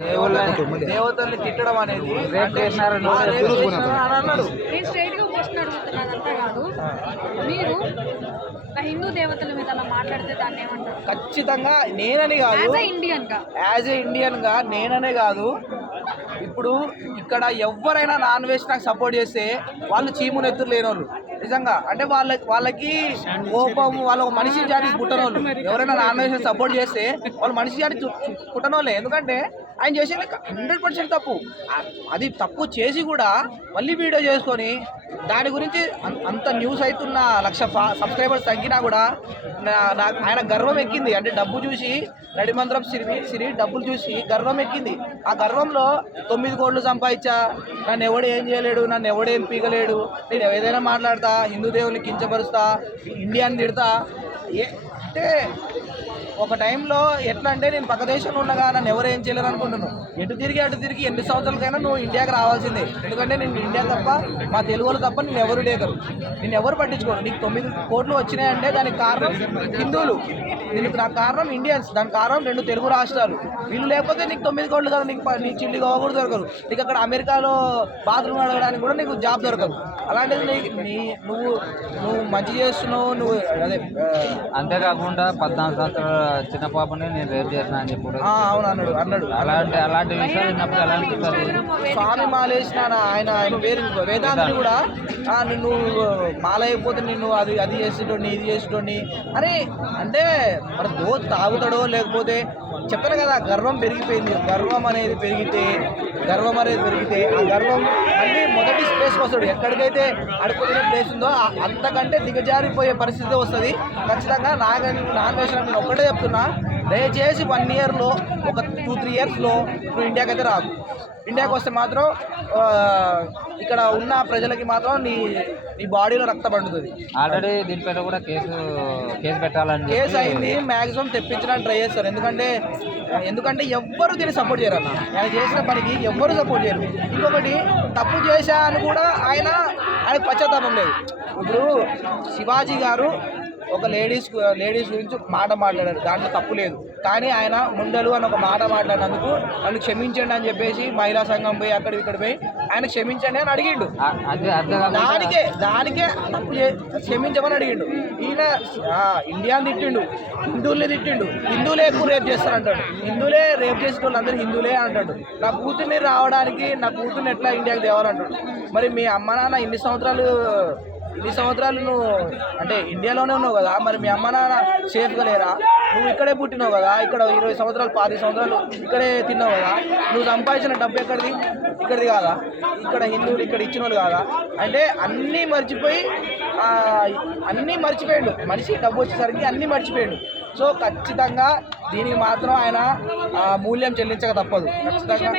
దేవతల్ని తిట్టడం అనేది అన్నాడు. నేను స్ట్రైట్గా కాదు. మీరు హిందూ దేవతల మీద అలా మాట్లాడితే దాన్ని ఏమంటారు? ఖచ్చితంగా నేనని కాదు. ఇండియన్గా. యాజ్ ఏ ఇండియన్గా నేననే కాదు. ఇప్పుడు ఇక్కడ ఎవరైనా నాన్ వెజ్ నాకు సపోర్ట్ చేస్తే వాళ్ళు చీము నెత్తురు లేని వాళ్ళు నిజంగా. అంటే వాళ్ళ వాళ్ళకి కోపం వాళ్ళ మనిషి జాతికి పుట్టనోళ్ళు. ఎవరైనా నాన్ వెజ్ సపోర్ట్ చేస్తే వాళ్ళు మనిషి జాతి పుట్టనోళ్ళే. ఎందుకంటే ఆయన చేసేది హండ్రెడ్ పర్సెంట్ తప్పు. అది తప్పు చేసి కూడా మళ్ళీ వీడియో చేసుకొని దాని గురించి అంత న్యూస్ అవుతున్న లక్ష సబ్స్క్రైబర్స్ తగ్గినా కూడా నాకు ఆయన గర్వం ఎక్కింది. అంటే డబ్బు చూసి నడిమంత్రం సిరి సిరి డబ్బులు చూసి గర్వం ఎక్కింది. ఆ గర్వంలో తొమ్మిది కోట్లు సంపాదించా. నన్ను ఎవడు ఏం చేయలేడు నన్ను ఎవడేం పీకలేడు. నేను ఏదైనా మాట్లాడతా హిందూ దేవుని కించపరుస్తా ఇండియాని తిడతా. ఏ అంటే ఒక టైంలో ఎట్లా అంటే నేను పక్క దేశంలో ఉండగా నన్ను ఎవరు ఏం చేయలేరు అనుకుంటున్నాను. ఎటు తిరిగి అటు తిరిగి ఎన్ని సంవత్సరాలకైనా నువ్వు ఇండియాకి రావాల్సిందే. ఎందుకంటే నేను ఇండియా తప్ప మా తెలుగులో తప్ప నేను ఎవరు లేకరు నేను ఎవరు పట్టించుకోరు నీకు తొమ్మిది కోట్లు వచ్చినాయంటే దానికి కారణం హిందువులు. దీనికి నాకు కారణం ఇండియన్స్. దానికి కారణం రెండు తెలుగు రాష్ట్రాలు. వీళ్ళు లేకపోతే నీకు తొమ్మిది కోట్లు కదా నీకు నీ నీకు చిల్లి కూడా దొరకరు నీకు అక్కడ అమెరికాలో బాత్రూమ్ అడగడానికి కూడా నీకు జాబ్ దొరకదు. అలాంటిది నీ నీ నువ్వు నువ్వు మంచి చేస్తున్నావు నువ్వు అదే అంతేకాకుండా పద్నాలుగు సంవత్సరాలు చిన్న పాపని నేను రేపు చేసిన అని చెప్పి అవును అన్నాడు అన్నాడు. అలాంటి అలాంటి విషయాలు విన్నప్పుడు ఎలా అనిపిస్తుంది? స్వామి మాలేసిన ఆయన ఆయన పేరు వేదాంతుని కూడా ఆ, నిన్ను మాల అయిపోతే నిన్ను అది అది చేసేటోడిని ఇది చేసేటోడిని. అని అంటే మరి దో తాగుతాడో లేకపోతే చెప్పాను కదా గర్వం పెరిగిపోయింది. గర్వం అనేది పెరిగితే గర్వం అనేది పెరిగితే ఆ గర్వం మళ్ళీ మొదటి స్పేస్కి వస్తాడు. ఎక్కడికైతే అడుగుతున్న ప్లేస్ ఉందో అంతకంటే దిగజారిపోయే పరిస్థితి వస్తుంది. ఖచ్చితంగా నాన్ వేసిన నేను ఒక్కటే చెప్తున్నా దయచేసి వన్ ఇయర్లో ఒక టూ త్రీ ఇయర్స్లో నువ్వు ఇండియాకి అయితే రాదు ఇండియాకి వస్తే మాత్రం ఇక్కడ ఉన్న ప్రజలకి మాత్రం నీ నీ బాడీలో రక్తం పండుతుంది. ఆల్రెడీ దీనిపైన కూడా కేసు కేసు పెట్టాలని కేసు అయింది మ్యాక్సిమం తెప్పించడానికి ట్రై చేస్తారు. ఎందుకంటే ఎందుకంటే ఎవ్వరు దీన్ని సపోర్ట్ చేయరు అన్న. ఆయన చేసిన పనికి ఎవ్వరు సపోర్ట్ చేయరు. ఇంకొకటి తప్పు చేశా అని కూడా ఆయన ఆయనకు పశ్చాత్తాపం లేదు. ఇప్పుడు శివాజీ గారు ఒక లేడీస్ లేడీస్ గురించి మాట మాట్లాడారు. దాంట్లో తప్పు లేదు. కానీ ఆయన ముండలు అని ఒక మాట మాట్లాడినందుకు నన్ను క్షమించండి అని చెప్పేసి మహిళా సంఘం పోయి అక్కడ ఇక్కడ పోయి ఆయన క్షమించండి అని అడిగిండు. దానికే దానికే తప్పు క్షమించమని అడిగిండు. ఈయన ఇండియాని తిట్టిండు. హిందువులే తిట్టిండు. హిందువులే ఎక్కువ రేప్ చేస్తారంటాడు. హిందువులే రేప్ చేసిన వాళ్ళందరూ హిందువులే అంటాడు. నా కూతుర్ని రావడానికి నా కూతుర్ని ఎట్లా ఇండియాకి తేవాలంటాడు? మరి మీ అమ్మ నాన్న ఇన్ని సంవత్సరాలు ఇన్ని సంవత్సరాలు నువ్వు అంటే ఇండియాలోనే ఉన్నావు కదా మరి మీ అమ్మ నాన్న సేఫ్గా లేరా? నువ్వు ఇక్కడే పుట్టినావు కదా ఇక్కడ ఇరవై సంవత్సరాలు పాతి సంవత్సరాలు ఇక్కడే తిన్నావు కదా నువ్వు సంపాదించిన డబ్బు ఎక్కడిది? ఇక్కడిది కాదా? ఇక్కడ హిందువులు ఇక్కడ ఇచ్చిన వాళ్ళు కాదా? అంటే అన్నీ మర్చిపోయి అన్నీ మర్చిపోయాడు. మనిషి డబ్బు వచ్చేసరికి అన్నీ మర్చిపోయాడు. సో ఖచ్చితంగా దీనికి మాత్రం ఆయన మూల్యం చెల్లించక తప్పదు. ఖచ్చితంగా.